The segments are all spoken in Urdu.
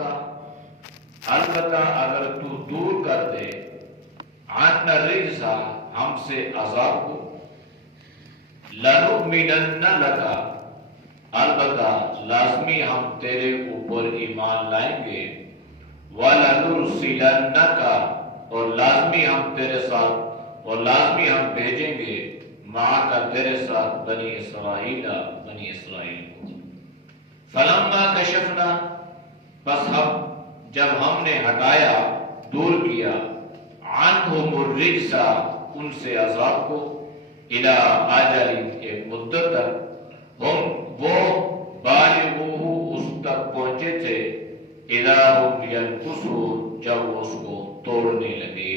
کشفتا، البتہ اگر تو دور کر دے، عنا الرجزا ہم سے عذاب کو، لنؤمنن لک البتہ لازمی ہم تیرے اوپر ایمان لائیں گے، وَلَنُرْسِلَنَّكَ اور لازمی ہم تیرے ساتھ اور لازمی ہم بھیجیں گے معاک تیرے ساتھ بنی اسرائیل کو۔ فَلَمَّا كَشَفْنَا بس جب ہم نے ہٹایا دور کیا عنہم الرجس ان سے عذاب کو، الی اجل ایک مدت تک، ہم وہ بالغوہ اس تک پہنچے تھے، اذا ہم ینکثون جب اس کو توڑنے لگے،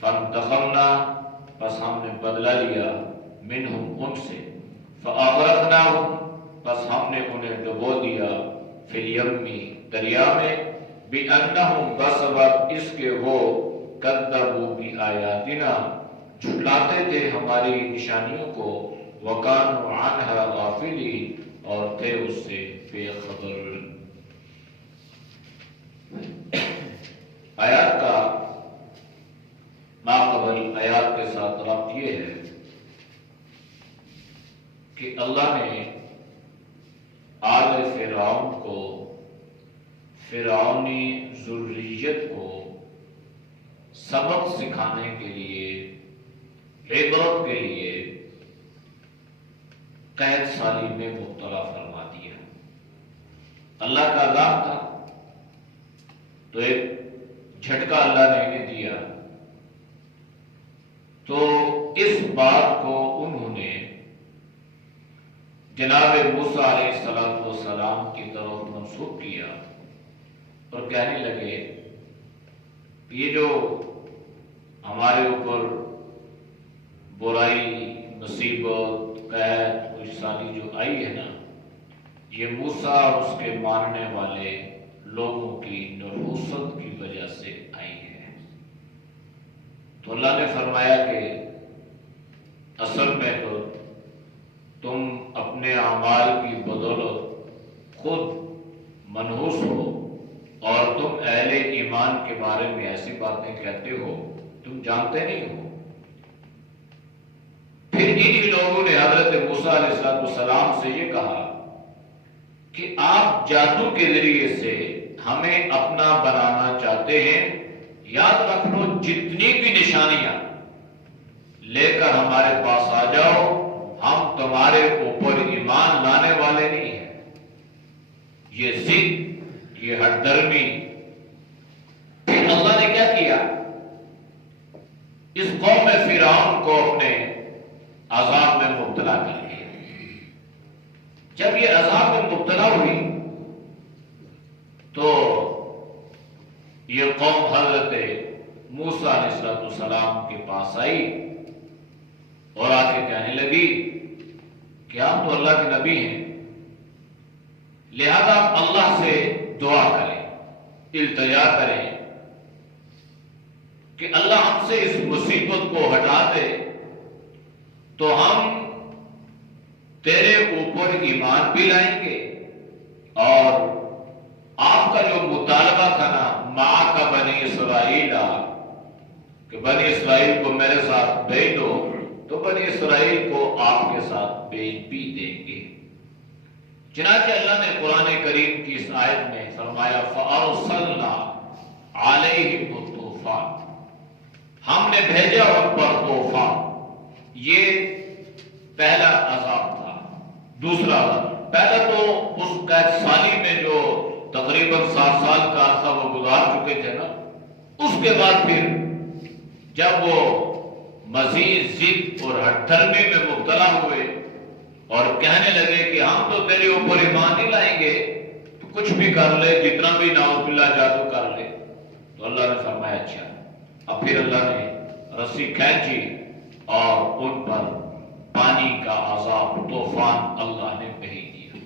فانتقمنا بس ہم نے بدلہ لیا منہم ان سے، فاغرقناہم بس ہم نے انہیں ڈبو دیا، فی الیمی دریا میں، بِأَنَّهُمْ بسبب اس کے وہ کذبوا بآیاتنا جھٹلاتے تھے ہماری نشانیوں کو، وَكَانُوا عَنْهَا غَافِلِينَ اور تھے اس سے بے خبر۔ آیات کا ماقبل آیات کے ساتھ ربط یہ ہے کہ اللہ نے آل فرعون کو، فرعونی ذریت کو سبق سکھانے کے لیے، عبرت کے لیے قید سالی میں مبتلا فرما دیا۔ اللہ کا عذاب تھا تو ایک جھٹکا اللہ نے انہیں دیا، تو اس بات کو انہوں نے جناب موسیٰ علیہ السلام کی طرف منسوب کیا اور کہنے لگے یہ جو ہمارے اوپر برائی، مصیبت، قید، کوششانی جو آئی ہے نا، یہ موسیٰ اور اس کے ماننے والے لوگوں کی نحوست کی وجہ سے آئی ہے۔ تو اللہ نے فرمایا کہ اصل میں تو تم اپنے اعمال کی بدولت خود منحوس ہو، اور تم اہل ایمان کے بارے میں ایسی باتیں کہتے ہو تم جانتے نہیں ہو۔ پھر انہی لوگوں نے حضرت موسیٰ علیہ السلام سے یہ کہا کہ آپ جادو کے ذریعے سے ہمیں اپنا بنانا چاہتے ہیں، یاد رکھ لو جتنی بھی نشانیاں لے کر ہمارے پاس آ جاؤ، ہم تمہارے اوپر ایمان لانے والے نہیں ہیں۔ یہ ضد، یہ ہٹ درمی۔ پھر اللہ نے کیا کیا؟ اس قوم فرعون کو اپنے عذاب میں مبتلا کر لیا۔ جب یہ عذاب میں مبتلا ہوئی تو یہ قوم حضرت موسیٰ علیہ السلام کے پاس آئی اور آ کے کہنے لگی کہ آپ تو اللہ کے نبی ہیں، لہذا آپ اللہ سے دعا کریں، التجا کریں کہ اللہ ہم سے اس مصیبت کو ہٹا دے تو ہم تیرے اوپر ایمان بھی لائیں گے، اور آپ کا جو مطالبہ تھا نا معاک بنی اسرائیل، کہ بنی اسرائیل کو میرے ساتھ بھیج دو، تو بنی اسرائیل کو آپ کے ساتھ بھیج بھی دیں گے۔ چنانچہ اللہ نے قرآن کریم کی اس آیت میں فرمایا فَأَرْسَلْنَا عَلَيْهِمُ الطُّوفَانَ، ہم نے بھیجا ان پر طوفان۔ یہ پہلا عذاب تھا۔ دوسرا عذاب، پہلا تو اس قید سالی میں جو تقریباً 7 سال کا عرصہ وہ گزار چکے تھے نا، اس کے بعد پھر جب وہ مزید ضد اور ہٹ دھرمی میں مبتلا ہوئے اور کہنے لگے کہ ہم تو تیرے اوپر ایمان نہیں لائیں گے، تو کچھ بھی کر لے، جتنا بھی نعوذ باللہ جادو کر لے، تو اللہ نے فرمایا اچھا۔ اب پھر اللہ نے رسی کھینچی اور ان پر پانی کا عذاب، طوفان اللہ نے بھیج دیا۔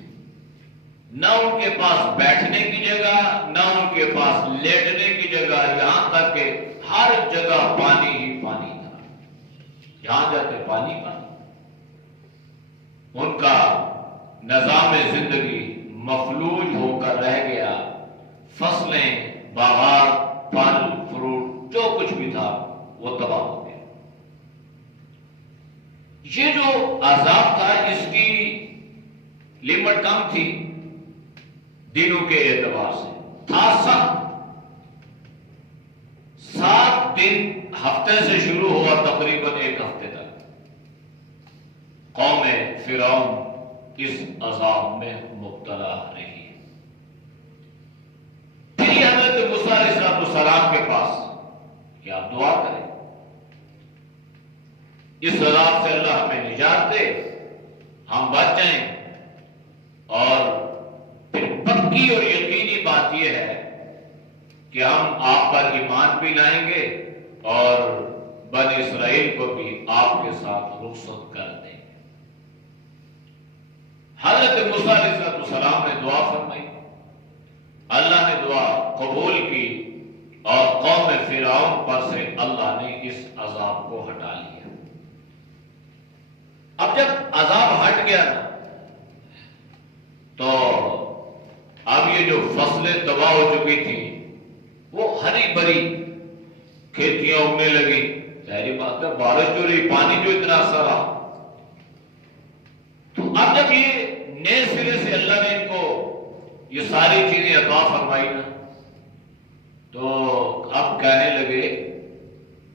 نہ ان کے پاس بیٹھنے کی جگہ، نہ ان کے پاس لیٹنے کی جگہ، یہاں تک کہ ہر جگہ پانی ہی پانی تھا، جہاں جاتے پانی پانی۔ ان کا نظام زندگی مفلوج ہو کر رہ گیا، باغات، پھل فروٹ جو کچھ بھی تھا وہ تباہ ہو گیا۔ یہ جو عذاب تھا اس کی لمٹ کم تھی دنوں کے اعتبار سے، تھا 7 دن ہفتے سے شروع ہوا تقریباً 1 ہفتے تک قوم فرعون اس عذاب میں مبتلا رہی ہے۔ پھر یہ حضرت موسیٰ علیہ السلام کے پاس کہ آپ دعا کریں، اس عذاب سے اللہ ہمیں نجات دے، ہم بچ جائیں۔ اور پھر پکی اور یقینی بات یہ ہے کہ ہم آپ پر ایمان بھی لائیں گے اور بنی اسرائیل کو بھی آپ کے ساتھ رخصت کر دیں گے۔ حضرت موسیٰ علیہ السلام نے دعا فرمائی، اللہ نے دعا قبول کی اور قوم فرعون پر سے اللہ نے اس عذاب کو ہٹا لیا۔ اب جب عذاب ہٹ گیا نا تو اب یہ جو فصلیں تباہ ہو چکی تھیں وہ ہری بھری کھیتیاں اگنے لگی۔ ظاہری بات ہے، بارش جو رہی، پانی جو اتنا سارا، تو اب جب یہ نئے سرے سے اللہ نے ان کو یہ ساری چیزیں عطا فرمائی نا تو اب کہنے لگے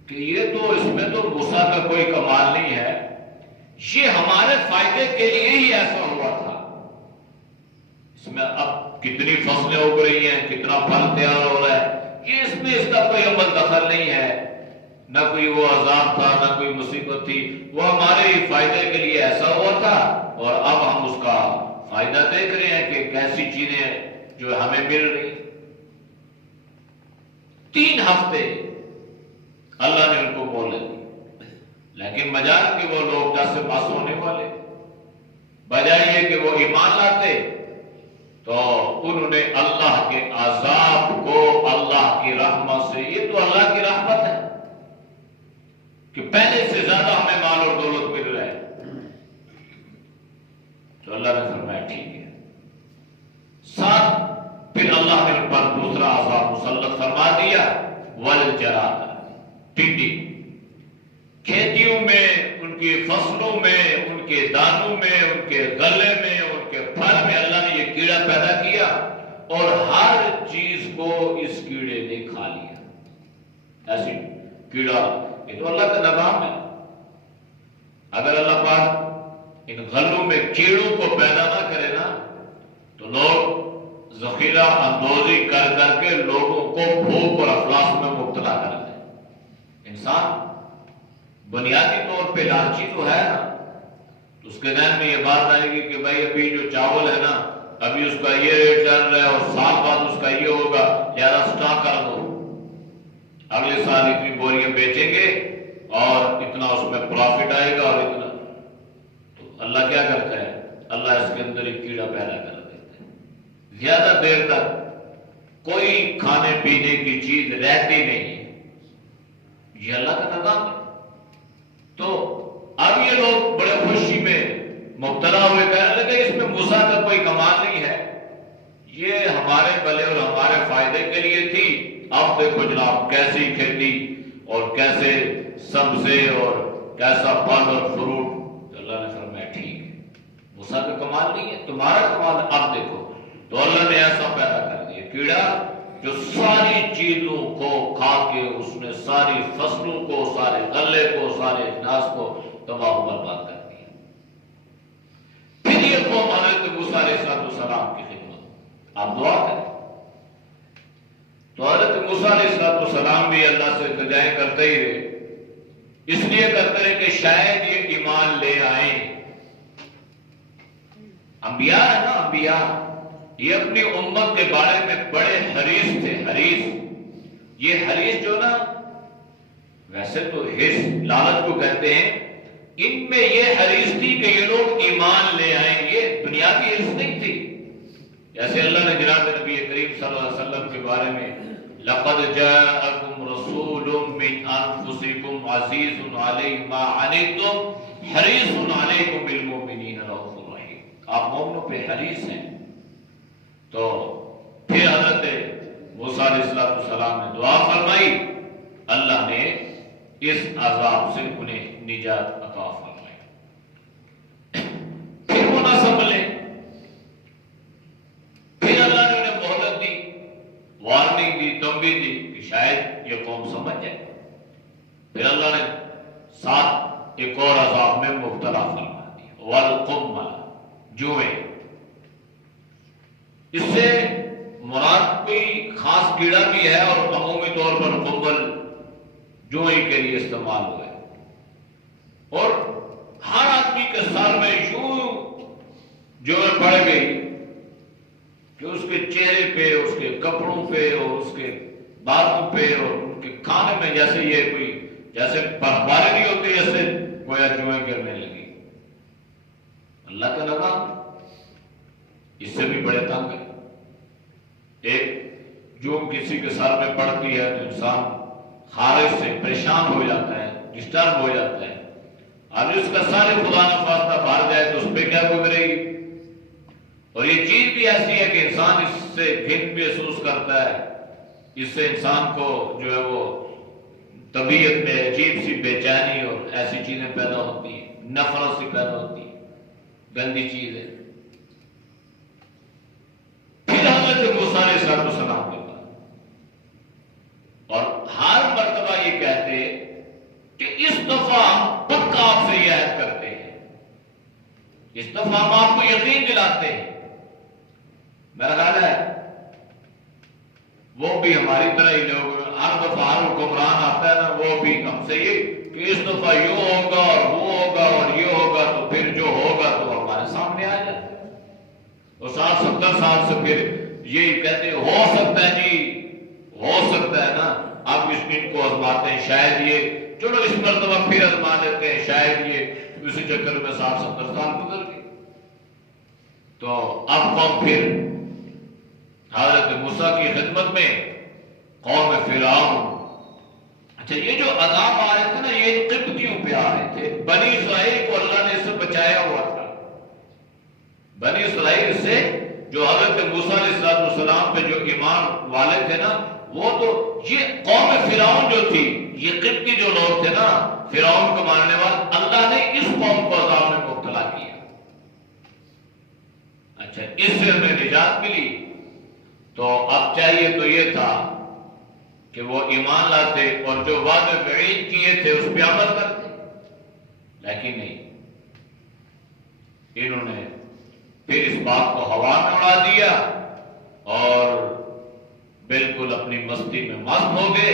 کہ یہ تو اس میں تو موسیٰ کا کوئی کمال نہیں ہے، یہ ہمارے فائدے کے لیے ہی ایسا ہوا تھا۔ اس میں اب کتنی فصلیں اگ رہی ہیں، کتنا پھل تیار ہو رہا ہے، یہ اس میں اس کا کوئی عمل دخل نہیں ہے، نہ کوئی وہ عذاب تھا نہ کوئی مصیبت تھی، وہ ہمارے ہی فائدے کے لیے ایسا ہوا تھا اور اب ہم اس کا فائدہ دیکھ رہے ہیں کہ کیسی چیزیں جو ہمیں مل رہی۔ 3 ہفتے اللہ نے ان کو مہلت دی، لیکن مجال کہ وہ لوگ 10 سے پاس ہونے والے، بجائے یہ کہ وہ ایمان لاتے تو انہوں نے اللہ کے عذاب کو اللہ کی رحمت سے، یہ تو اللہ کی رحمت ہے کہ پہلے سے زیادہ ہمیں مال اور دولت مل رہا ہے، تو اللہ نے فرمایا ٹھیک ہے۔ ساتھ پھر اللہ نے ان پر دوسرا عذاب مسلط فرما دیا، والجراد، ٹڈی۔ کھیتیوں میں، ان کی فصلوں میں، ان کے دانوں میں، ان کے غلے میں، ان کے پھل میں اللہ نے یہ کیڑا پیدا کیا اور ہر چیز کو اس کیڑے نے کھا لیا۔ ایسی کیڑا، یہ تو اللہ کا نظام ہے۔ اگر اللہ پاک ان غلوں میں کیڑوں کو پیدا نہ کرے نا تو لوگ ذخیرہ اندوزی کر کر کے لوگوں کو بھوک اور افلاس میں مبتلا کر دیں۔ انسان بنیادی طور پہ لالچی تو ہے نا، تو اس کے ذہن میں یہ بات آئے گی کہ بھائی ابھی جو چاول ہے نا ابھی اس کا یہ ریٹ چل رہا ہے اور سال بعد اس کا یہ ہوگا، لہذا سٹاک کر دو، اگلے سال اتنی بوریاں بیچیں گے اور اتنا اس میں پروفٹ آئے گا اور اتنا۔ تو اللہ کیا کرتا ہے؟ اللہ اس کے اندر ایک کیڑا پیدا کر دیتا ہے، زیادہ دیر تک کوئی کھانے پینے کی چیز رہتی نہیں، یہ اللہ کا نظام ہے۔ تو اب یہ لوگ بڑے خوشی میں مبتلا ہوئے، کہنے لگے اس میں موسیٰ کا کوئی کمال نہیں ہے، یہ ہمارے بھلے اور ہمارے فائدے کے لیے تھی۔ اب دیکھو جناب کیسی کھیتی اور کیسے سبزے اور کیسا پھل اور فروٹ۔ تو اللہ نے فرمایا ٹھیک ہے، موسیٰ کا کمال نہیں ہے، تمہارا کمال ہے، اب دیکھو۔ تو اللہ نے ایسا پیدا کر دیا کیڑا جو ساری چیزوں کو کھا کے اس نے ساری فصلوں کو، سارے غلے کو، سارے اجناس کو تباہ و برباد کر دیا۔ پھر یہ قوم حضرت موسیٰ علیہ السلام کی خدمت، آپ دعا کریں۔ تو حضرت موسیٰ علیہ السلام بھی اللہ سے التجائیں کرتے ہی رہے، اس لیے کرتے رہے کہ شاید یہ ایمان لے آئیں۔ انبیاء ہے نا، انبیاء یہ اپنی امت کے بارے میں بڑے حریص تھے، حریص۔ یہ حریص جو نا، ویسے تو حرص لالچ کو کہتے ہیں، ان میں یہ حریص تھی کہ یہ لوگ ایمان لے آئیں، یہ دنیاوی حرص نہیں تھی۔ جیسے اللہ نے جناب نبی کریم صلی اللہ علیہ وسلم کے بارے میں لَقَدْ جَاءَكُمْ رَسُولٌ مِّنْ أَنفُسِكُمْ عَزِيزٌ عَلَيْهِ مَا عَنِتُّمْ حَرِيصٌ عَلَيْكُمْ بِالْمُؤْمِنِينَ رَءُوفٌ رَحِيمٌ، آپ مومنوں پہ حریص ہیں۔ تو پھر حضرت موسیٰ علیہ السلام نے دعا فرمائی، اللہ نے اس عذاب سے انہیں نجات عطا فرمائی۔ پھر وہ نہ سنبھلے، پھر اللہ نے انہیں مہلت دی، وارننگ دی، تنبیہ دی کہ شاید یہ قوم سمجھ جائے۔ پھر اللہ نے ساتھ ایک اور عذاب میں مبتلا فرما دیا، والقمل، جوئیں۔ اس سے مراد کوئی خاص کیڑا بھی ہے اور عمومی طور پر قمل جوئیں کے لیے استعمال ہوا ہے، اور ہر آدمی کے سر میں یوں جوئیں پڑ گئی کہ اس کے چہرے پہ، اس کے کپڑوں پہ اور اس کے بالوں پہ اور ان کے کھانے میں جیسے یہ کوئی جیسے برفباری نہیں ہوتی، جیسے گویا جوئیں گرنے لگی۔ اللہ کا لگا اس سے بھی بڑے تنگ ہے۔ ایک جوم کسی کے سر میں پڑتی ہے تو انسان خارج سے پریشان ہو جاتا ہے، ڈسٹرب ہو جاتا ہے۔ اب اس کا سارے خدا نخواستہ باہر جائے تو اس پہ کیا گزرے گی؟ اور یہ چیز بھی ایسی ہے کہ انسان اس سے گھن محسوس کرتا ہے، اس سے انسان کو جو ہے وہ طبیعت میں عجیب سی بے چینی اور ایسی چیزیں پیدا ہوتی ہیں، نفرت سی پیدا ہوتی ہے، گندی چیز ہے۔ پھر حضرت موسیٰ علیہ السلام کے بعد اور ہر مرتبہ یہ کہتے کہ اس دفعہ پکا آپ سے یہ عہد کرتے ہیں، اس دفعہ ہم آپ کو یقین دلاتے ہیں۔ میرا خیال ہے وہ بھی ہماری طرح ہی لوگ، ہر دفعہ ہر حکمران آتا ہے نا، وہ بھی ہم سے یہ کہ اس دفعہ یوں ہوگا اور وہ ہوگا اور یہ ہوگا، تو پھر جو ہوگا تو ہمارے سامنے آ جاتا ہے۔ اور 60-70 سال سے پھر یہی کہتے ہو سکتا ہے جی، ہو سکتا ہے نا، اب اس دن کو آزماتے ہیں، شاید یہ چلو اس مرتبہ پھر آزما لیتے ہیں، شاید یہ اسی چکر میں 60-70 سال گزر گئے۔ تو اب قوم پھر حضرت موسیٰ کی خدمت میں قوم فرعون، اچھا یہ جو عذاب آ رہے تھے نا، یہ قبطیوں پہ آ رہے تھے، بنی اسرائیل کو اللہ نے اس سے بچایا ہوا تھا۔ بنی اسرائیل سے جو حضرت موسیٰ علیہ السلام پہ جو ایمان والے تھے نا، وہ تو یہ قوم فرعون جو تھی، یہ قبطی جو لوگ تھے نا، فرعون کو ماننے والے، اللہ نے اس قوم کو عذاب میں مبتلا کیا۔ اچھا اس سے ہمیں نجات ملی، تو اب چاہیے تو یہ تھا کہ وہ ایمان لاتے اور جو وعدے وعید کیے تھے اس پہ عمل کرتے، لیکن نہیں، انہوں نے پھر اس بات کو ہوا میں اڑا دیا اور بالکل اپنی مستی میں مست ہو گئے۔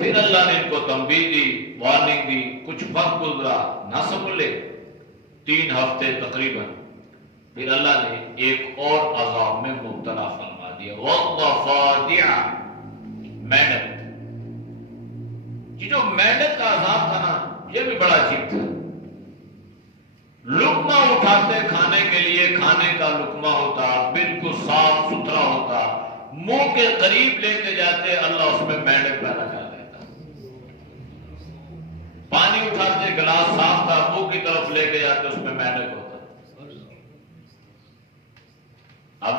پھر اللہ نے ان کو تنبیہ دی، وارننگ دی، کچھ وقت گزرا، نہ سنبھلے، 3 ہفتے تقریباً، پھر اللہ نے ایک اور عذاب میں مبتلا فرما دیا، والضفادع، مینڈک۔ یہ جو مینڈک کا عذاب تھا نا، یہ بھی بڑا عجیب تھا۔ لقمہ اٹھاتے کھانے کے لیے، کھانے کا لقمہ ہوتا، بالکل صاف ستھرا ہوتا، منہ کے قریب لے کے جاتے، اللہ اس میں مینڈک پیدا کر دیتا۔ پانی اٹھاتے، گلاس صاف تھا، منہ کی طرف لے کے جاتے، اس میں مینڈک ہوتا۔ اب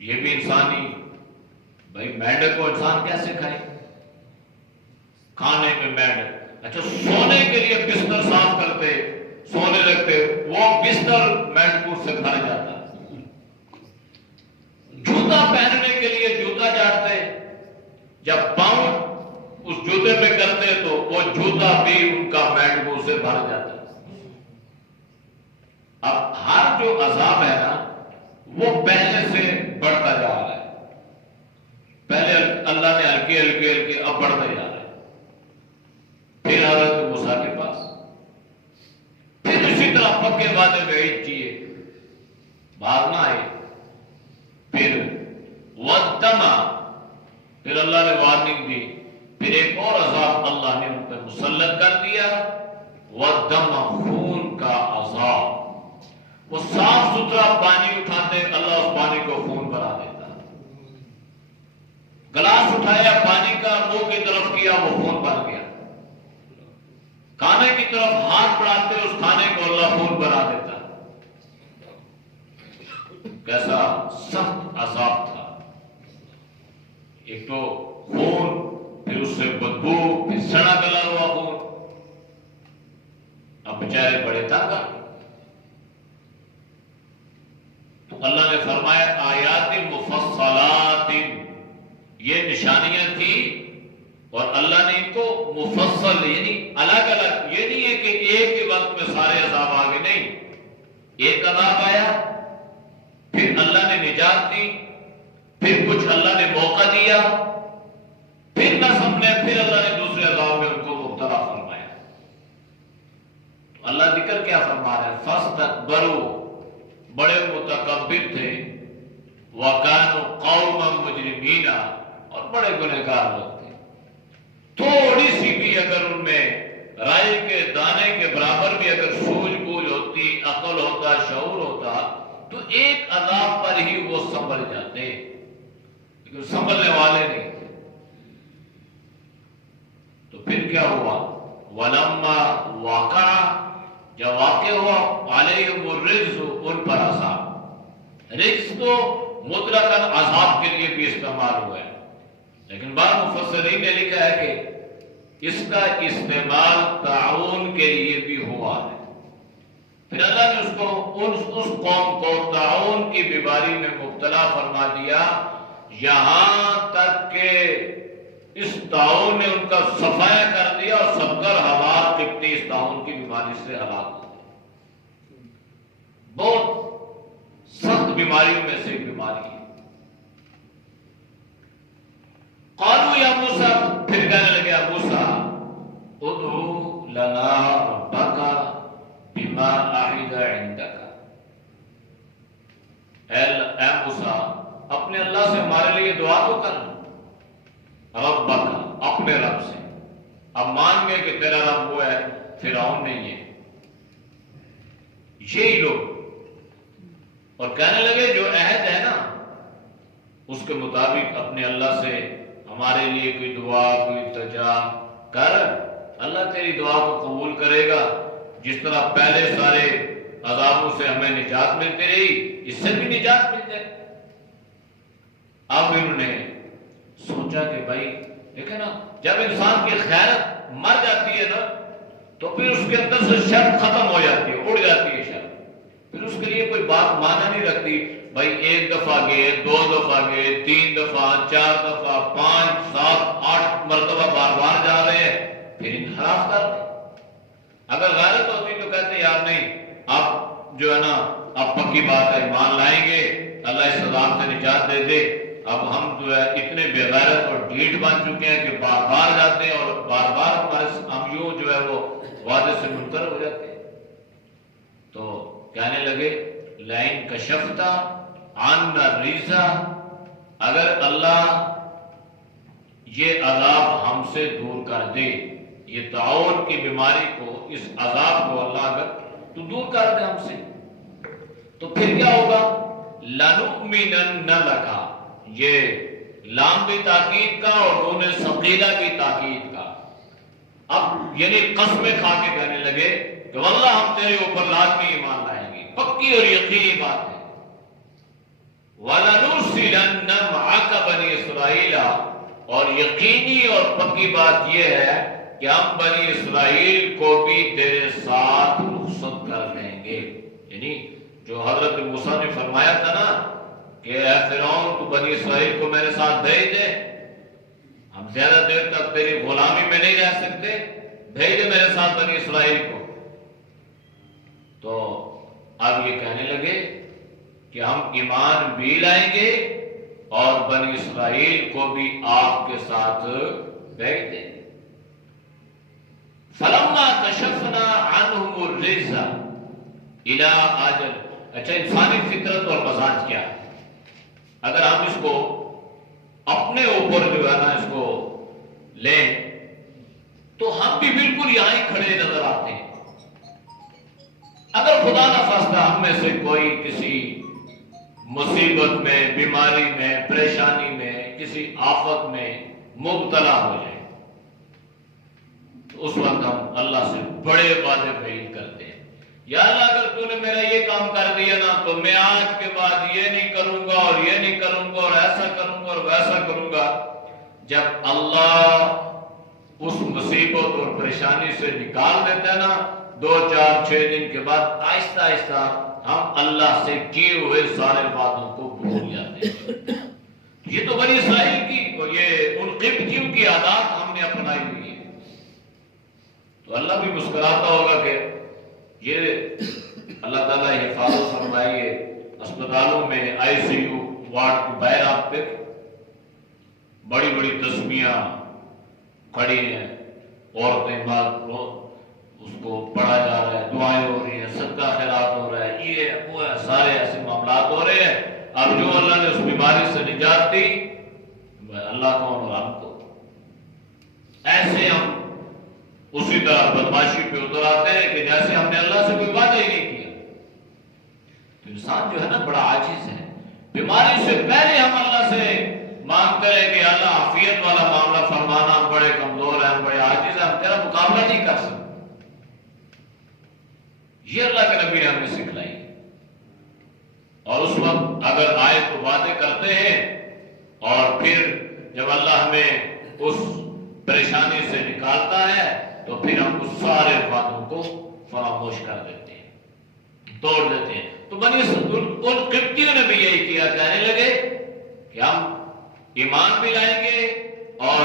یہ بھی انسانی، بھائی مینڈک کو انسان کیسے کھائے؟ کھانے میں مینڈک۔ اچھا سونے کے لیے بستر صاف کرتے، سونے لگتے، وہ بستر مینڈکوں سے بھر جاتا۔ جوتا پہننے کے لیے جوتا جاڑتے، جب پاؤں اس جوتے پہ کرتے تو وہ جوتا بھی ان کا مینڈکوں سے بھر جاتا۔ اب ہر جو عذاب ہے نا، وہ پہلے سے بڑھتا جا رہا ہے، پہلے اللہ نے ہلکے ہلکے ہلکے، اب بڑھتا جا رہا ہے۔ پھر حضرت موسیٰ کے پاس پھر اسی طرح پکے وعدے وعید کیے، باہر نہ آئے۔ پھر والدم، پھر اللہ نے وارننگ دی، پھر ایک اور عذاب اللہ نے ان پر مسلط کر دیا، والدم، خون کا عذاب۔ وہ صاف ستھرا پانی اٹھاتے، اللہ اس پانی کو خون بنا دیتا۔ گلاس اٹھایا پانی کا، منہ کی طرف کیا، وہ خون بن گیا۔ کھانے کی طرف ہاتھ بڑھاتے، اس کھانے کو اللہ خون بنا دیتا۔ کیسا سخت عذاب تھا۔ ایک تو خون، پھر اس سے بدبو، پھر سڑا گلا ہوا خون. اب بیچارے بڑے تنگ آ گئے. تو اللہ نے فرمایا آیات مفصلات، یہ نشانیاں تھیں اور اللہ نے ان کو مفصل یعنی الگ الگ، یہ نہیں ہے کہ ایک ہی وقت میں سارے عذاب آ گئے، نہیں. ایک عذاب آیا، پھر اللہ نے نجات دی، پھر کچھ اللہ نے موقع دیا، پھر نہ سمجھے، پھر اللہ نے دوسرے عذاب میں ان کو مبتلا فرمایا. تو اللہ ذکر کیا فرما رہے ہیں؟ فاستکبروا، بڑے متکبر تھے، وَكَانُوا قَوْمًا مُجْرِمِينَ، اور بڑے گنہگار لوگ تھے. تھوڑی سی بھی اگر ان میں رائی کے دانے کے برابر بھی اگر سوجھ بوجھ ہوتی، عقل ہوتا، شعور ہوتا، تو ایک عذاب پر ہی وہ سنبھل جاتے، لیکن سنبھلنے والے نہیں تھے. تو پھر کیا ہوا؟ وَلَمَّا وَقَعَ، جب واقع ہوا، عَلَيْهِمُ الرِّجْزُ، ان پر عذاب. رجز تو مطلقاً عذاب کے لیے بھی استعمال ہوا ہے، لیکن بعض مفسرین نے لکھا ہے کہ اس کا استعمال تعاون کے لیے بھی ہوا ہے. پھر اللہ نے اس قوم کو تعاون کی بیماری میں مبتلا فرما دیا، یہاں تک کہ اس تعاون نے ان کا صفایا کر دیا اور 70,000 قبطی اس تعاون کی بیماری سے ہلاک ہو گئے. بہت سخت بیماریوں میں سے ایک بیماری ہے. قالوا یا موسیٰ، پھر کہنے لگے یا موسیٰ ادعو لنا ربک بما عہد عندک، اے موسیٰ اپنے اللہ سے ہمارے لیے دعا تو کر. ربک، اپنے رب سے. اب مان گئے کہ تیرا رب وہ ہے، فرعون نہیں ہے. یہی لوگ اور کہنے لگے جو عہد ہے نا اس کے مطابق اپنے اللہ سے ہمارے لیے کوئی دعا، کوئی التجا کر، اللہ تیری دعا کو قبول کرے گا. جس طرح پہلے سارے عذابوں سے ہمیں نجات ملتی رہی، اس سے بھی نجات مل جائے. اب انہوں نے سوچا کہ بھائی دیکھیں نا، جب انسان کی خیرت مر جاتی ہے نا تو پھر اس کے اندر سے شر ختم ہو جاتی ہے، اڑ جاتی ہے شر. پھر اس کے لیے کوئی بات مانا نہیں رکھتی. بھائی ایک دفعہ گئے، 2 دفعہ گئے، 3 دفعہ، 4 دفعہ، 5، 7، 8 مرتبہ بار بار جا رہے ہیں، پھر انحراف کر دیں. اگر غیرت ہوتی تو کہتے یار نہیں، اب جو ہے نا اب پکی بات ہے، ایمان لائیں گے، اللہ اس عذاب سے نجات دے دے. اب ہم جو ہے اتنے بے غیرت اور ڈھیٹ بن چکے ہیں کہ بار بار جاتے ہیں اور بار بار ہمارے ہم یوں جو ہے وہ وعدے سے منکر ہو جاتے ہیں. تو کہنے لگے لئن کشفت عنا الرجز، اگر اللہ یہ عذاب ہم سے دور کر دے، یہ تعاون کی بیماری کو، اس عذاب کو اللہ اگر تو دور کر دے ہم سے، تو پھر کیا ہوگا؟ لَنُؤْمِنَنَّ لَكَ، یہ لام بھی تاکید کا اور نون ثقیلہ بھی تاکید کا. اب یعنی قسمیں کھا کے کہنے لگے کہ واللہ ہم تیرے اوپر لازمی ایمان لائیں گے، پکی اور یقینی بات ہے. وَلَنُرْسِلَنَّ مَعَكَ بَنِي إِسْرَائِيلَ، اور یقینی اور پکی بات یہ ہے کہ ہم بنی اسرائیل کو بھی تیرے ساتھ رخصت کر دیں گے. یعنی جو حضرت موسیٰ نے فرمایا تھا نا کہ اے فرعون تو بنی اسرائیل کو میرے ساتھ بھیج دے، ہم زیادہ دیر تک تیری غلامی میں نہیں رہ سکتے، بھیج دے میرے ساتھ بنی اسرائیل کو. تو اب یہ کہنے لگے کہ ہم ایمان بھی لائیں گے اور بنی اسرائیل کو بھی آپ کے ساتھ بھیج دیں گے. فَلَمَّا كَشَفْنَا عَنْهُمُ الرِّجْزَ إِلَىٰ أَجَلٍ. اچھا انسانی فطرت اور مزاج کیا ہے؟ اگر ہم اس کو اپنے اوپر جو ہے نا اس کو لیں تو ہم بھی بالکل یہاں ہی کھڑے نظر آتے ہیں. اگر خدا نہ خواستہ ہم میں سے کوئی کسی مصیبت میں، بیماری میں، پریشانی میں، کسی آفت میں مبتلا ہو جائے تو اس وقت ہم اللہ سے بڑے وعدے بعید کرتے ہیں. یا اللہ اگر تو نے میرا یہ کام کر دیا نا تو میں آج کے بعد یہ نہیں کروں گا اور یہ نہیں کروں گا اور ایسا کروں گا اور ویسا کروں گا. جب اللہ اس مصیبت اور پریشانی سے نکال دیتا ہے نا، 2-4-6 دن کے بعد آہستہ آہستہ ہم اللہ سے کیے ہوئے سارے وعدوں کو بھول جاتے ہیں۔ یہ تو بنی اسرائیل کی اور یہ ان قبطیوں کی عادات ہم نے اپنائی ہوئی ہے۔ تو اللہ بھی مسکراتا ہوگا کہ یہ اللہ تعالیٰ حفاظت فرمائیے، اسپتالوں میں ICU وارڈ کی باہر آپ پہ بڑی بڑی تسمیاں کھڑی ہیں، عورتیں مرد اس کو پڑھا جا رہا ہے، دعائیں ہو رہی ہیں، صدقہ خیرات ہو رہا ہے، یہ وہ ہے، سارے ایسے معاملات ہو رہے ہیں۔ اب جو اللہ نے اس بیماری سے نجات دی، اللہ کون اور ہم کو، ایسے ہم اسی طرح بدماشی پہ اتر آتے ہیں کہ جیسے ہم نے اللہ سے کوئی وعدہ ہی نہیں کیا۔ تو انسان جو ہے نا بڑا عاجز ہے، بیماری سے پہلے ہم اللہ سے مانگتے ہیں کہ اللہ عافیت والا معاملہ فرمانا، ہم بڑے کمزور ہیں، ہم بڑے عاجز ہیں، ہم تیرا مقابلہ نہیں کر سکتے۔ یہ اللہ کے نبی نے ہمیں سکھلائی۔ اور اس وقت اگر آئے تو وعدے کرتے ہیں، اور پھر جب اللہ ہمیں اس پریشانی سے نکالتا ہے تو پھر ہم اس سارے وعدوں کو فراموش کر دیتے ہیں، توڑ دیتے ہیں۔ تو ان قبطیوں نے بھی یہی کیا، کہنے لگے کہ ہم ایمان بھی لائیں گے اور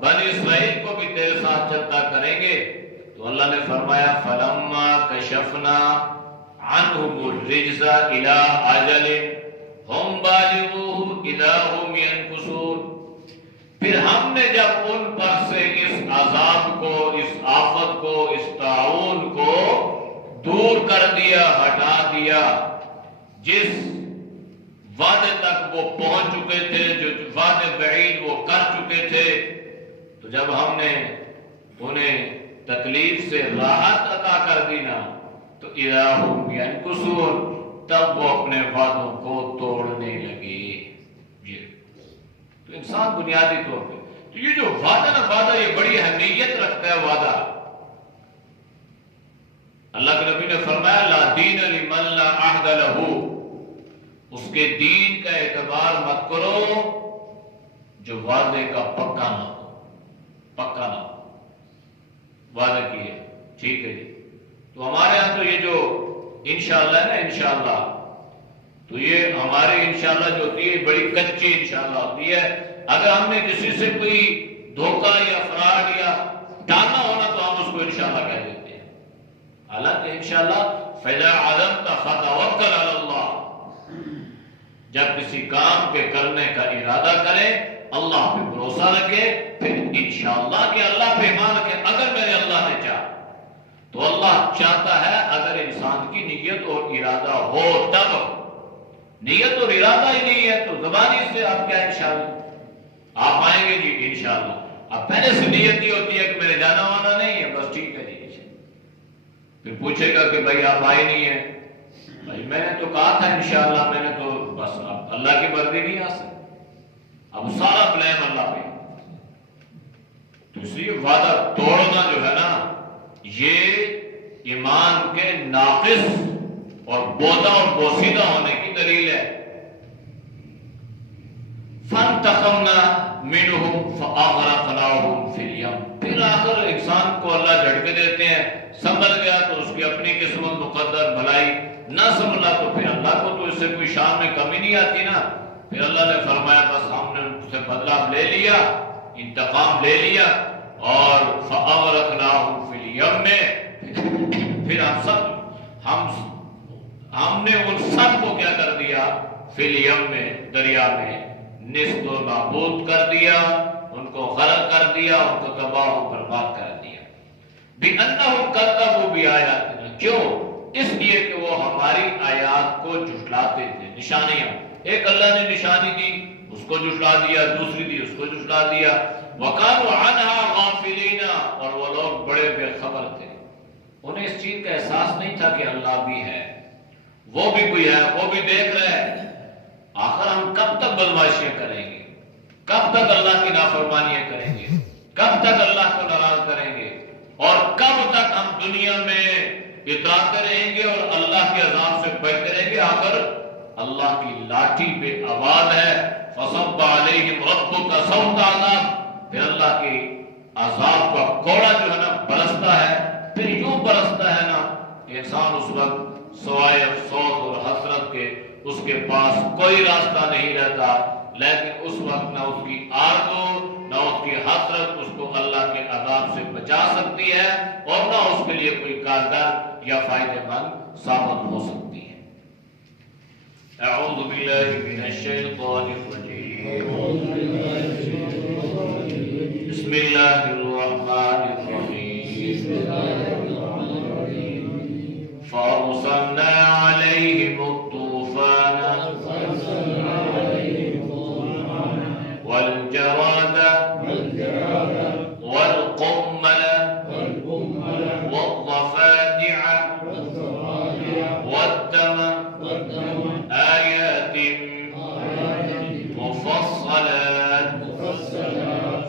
بنی اسرائیل کو بھی تیرے ساتھ چلتا کریں گے۔ تو اللہ نے فرمایا فَلَمَّا كَشَفْنَا عَنْهُمُ الرِّجْزَ إِلَىٰ أَجَلٍ هُمْ بَالِغُوهُ إِذَا هُمْ يَنكُثُونَ، پھر ہم نے جب ان پر سے اس عذاب کو، اس آفت کو، اس طاعون کو دور کر دیا، ہٹا دیا، جس وعدے تک وہ پہنچ چکے تھے، جو وعدے بعید وہ کر چکے تھے، تو جب ہم نے انہیں تکلیف سے راحت عطا کر دی نا، تو اِذَا هُمْ يَنكُثُونَ، تب وہ اپنے وعدوں کو توڑنے لگے۔ تو انسان بنیادی طور پہ تو یہ جو وعدہ نا، وعدہ یہ بڑی اہمیت رکھتا ہے وعدہ۔ اللہ کے نبی نے فرمایا لا دین لمن لا عہد لہ، اس کے دین کا اعتبار مت کرو جو وعدے کا پکا نہ ہو، پکا نہ ہو۔ وعدہ کیے ٹھیک ہے جی، تو ہمارے ہاں تو یہ جو انشاءاللہ ہے نا، انشاءاللہ، تو یہ ہماری انشاءاللہ جو ہوتی ہے بڑی کچی انشاءاللہ ہوتی ہے۔ اگر ہم نے کسی سے کوئی دھوکہ یا فراڈ یا ڈالنا ہونا تو ہم اس کو انشاءاللہ کہہ دیتے ہیں، حالانکہ انشاءاللہ فَإِذَا عَزَمْتَ فَتَوَكَّلْ عَلَى اللَّهِ، جب کسی کام کے کرنے کا ارادہ کرے اللہ پہ بھروسہ رکھے، پھر انشاءاللہ کہ اللہ پہ ایمان رکھے، اگر میرے اللہ نے چاہا تو اللہ چاہتا ہے، اگر انسان کی نیت اور ارادہ ہو تب، نیت اور ارادہ ہی نہیں ہے تو زبانی سے آپ کیا انشاءاللہ آپ آئیں گے جی انشاءاللہ، اب پہلے سے نیت یہ ہوتی ہے کہ میرے جانا وانا نہیں ہے، بس ٹھیک ہے جی، پھر پوچھے گا کہ بھائی آپ آئے نہیں ہیں، بھائی میں نے تو کہا تھا انشاءاللہ، میں نے تو بس اب اللہ کی مرضی نہیں آ سکتی، اب سارا بلیم اللہ پہ۔ تو اس لیے وعدہ توڑنا جو ہے نا، یہ ایمان کے ناقص اور بودا اور بوسیدہ ہونے کی دلیل ہے۔ فَانْتَقَمْنَا مِنْهُمْ فَأَغْرَقْنَاهُمْ فِي الْيَمِّ، پھر آخر انسان کو اللہ جھٹکے دیتے ہیں، سنبھل گیا تو اس کی اپنی قسمت مقدر بھلائی، نہ سنبھلا تو پھر اللہ کو تو اس سے کوئی شان میں کمی نہیں آتی نا۔ پھر اللہ نے فرمایا بس ہم نے ان سے بدلہ لے لیا، انتقام لے لیا، اور فَأَغْرَقْنَاهُمْ فِي الْيَمِّ، پھر ہم نے ان سب کو کیا کر دیا، فی الیم، دریا میں نست و نابود کر دیا، ان کو غرق کر دیا، ان کو تباہ و برباد کر دیا۔ بِأَنَّهُمْ كَذَّبُوا بِآيَاتِنَا، کیوں؟ اس لیے کہ وہ ہماری آیات کو جھٹلاتے تھے، نشانیاں، ایک اللہ نے نشانی دی اس کو جھٹلا دیا، دوسری دی اس کو جھٹلا دیا، وَقَالُوا عَنْهَا غَافِلِينَ، اور وہ لوگ بڑے بے خبر تھے، انہیں اس چیز کا احساس نہیں تھا کہ اللہ بھی ہے، وہ بھی کوئی ہے، وہ بھی دیکھ رہے ہیں۔ آخر ہم کب تک بدماشیاں کریں گے، کب تک اللہ کی نافرمانیاں کریں گے، کب تک اللہ کو ناراض کریں گے، اور کب تک ہم دنیا میں اطاعت رہیں گے اور اللہ کے عذاب سے بچتے رہیں گے؟ آخر اللہ کی لاٹھی پہ آواز ہے، فصب علیہم ربک صوت عذاب، پھر اللہ کے عذاب کا کوڑا جو ہے نا برستا ہے، پھر یوں برستا ہے نا انسان اس وقت سوائے افسوس اور حسرت کے اس کے پاس کوئی راستہ نہیں رہتا، لیکن اس وقت نہ اس کی آرزو نہ اس کی حسرت اس کو اللہ کے عذاب سے بچا سکتی ہے اور نہ اس کے لیے کوئی کارگر یا فائدہ مند ثابت ہو سکتی ہے۔ اعوذ باللہ من الشیطان الرجیم، بسم اللہ الرحمن الرحیم، فأرسلنا عليهم الطوفان والجراد والقمل والضفادع والدم آيات مفصلات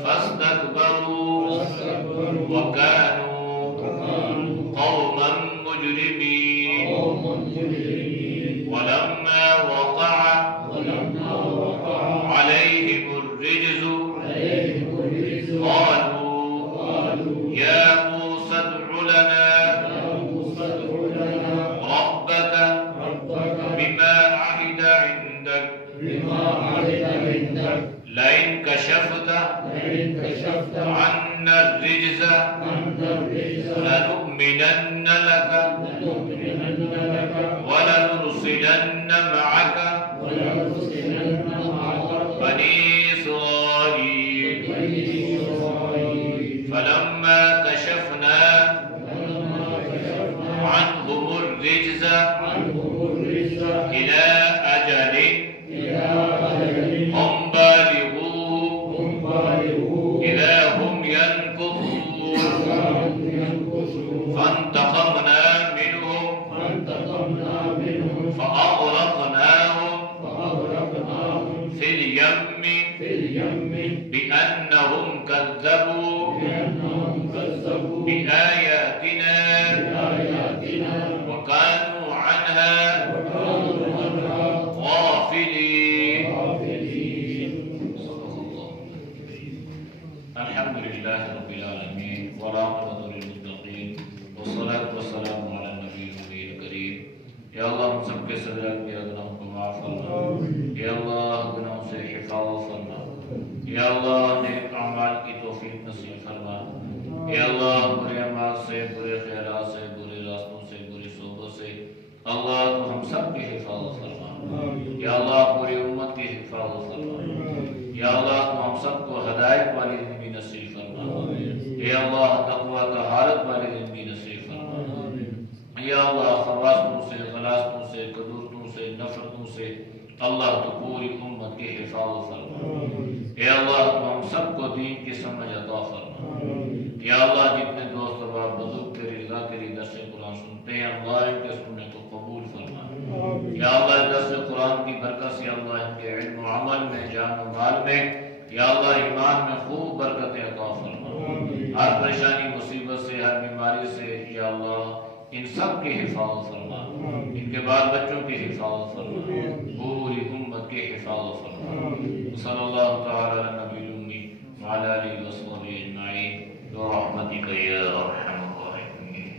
فاستكبروا وكانوا قوما مجرمين، ولما وقع عليهم الرجز قالوا يا موسى ادع لنا ربك بما عهد عندك لئن كشفت عنا الرجز لنؤمنن لك ولنرسلن معك بني إسرائيل، فلما كشفنا عنهم الرجز إلى أجل هم بالغوه إذا هم ينكثون فانتقمنا منهم فأغرقناهم في اليم بأنهم كذبوا بآياتنا وكانوا عنها غافلين۔ الحمد لله رب العالمين والعاقبة للمتقين والصلاة والسلام على النبي الكريم۔ یا اللہ ہم سب کے صدر کیا گناہوں کو معاف فرما، یا اللہ گناہوں سے حفاظت فرما، یا اللہ نیک اعمال کی توفیق نصیب فرما، یا اللہ برے اعمال سے، برے خیالات سے، برے راستوں سے، بری صحبت سے اللہ تو ہم سب کی حفاظت فرما، یا اللہ پوری امت کی حفاظت فرما، یا اللہ تو ہم سب کو ہدایت والی زندگی نصیب فرما، یا اللہ تقوی طہارت والی زندگی نصیب فرما، یا اللہ خواستوں سے، غلاستوں سے، قدورتوں سے، نفرتوں سے اللہ تو پوری امت کی حفاظت فرما، یا اللہ تو ہم سب کو دین کی سمجھ عطا فرما، یا اللہ جتنے دوست اور بزرگ تیری رضا تیری درس قرآن سنتے ہیں اللہ ان کے سننے کو قبول فرما، یا اللہ درس قرآن کی برکت سے اللہ ان کے علم و عمل میں، جان و مال میں، یا اللہ ایمان میں خوب برکتیں عطا فرما، ہر پریشانی مصیبت سے، ہر بیماری سے یا اللہ ان سب کی حفاظت فرما، ان کے بال بچوں کی حفاظت فرما، پوری امت کی حفاظت فرما۔ صلی اللہ تعالی علی نبی الامی وعلی آلہ وصحبہ اجمعین برحمتک یا ارحم الراحمین۔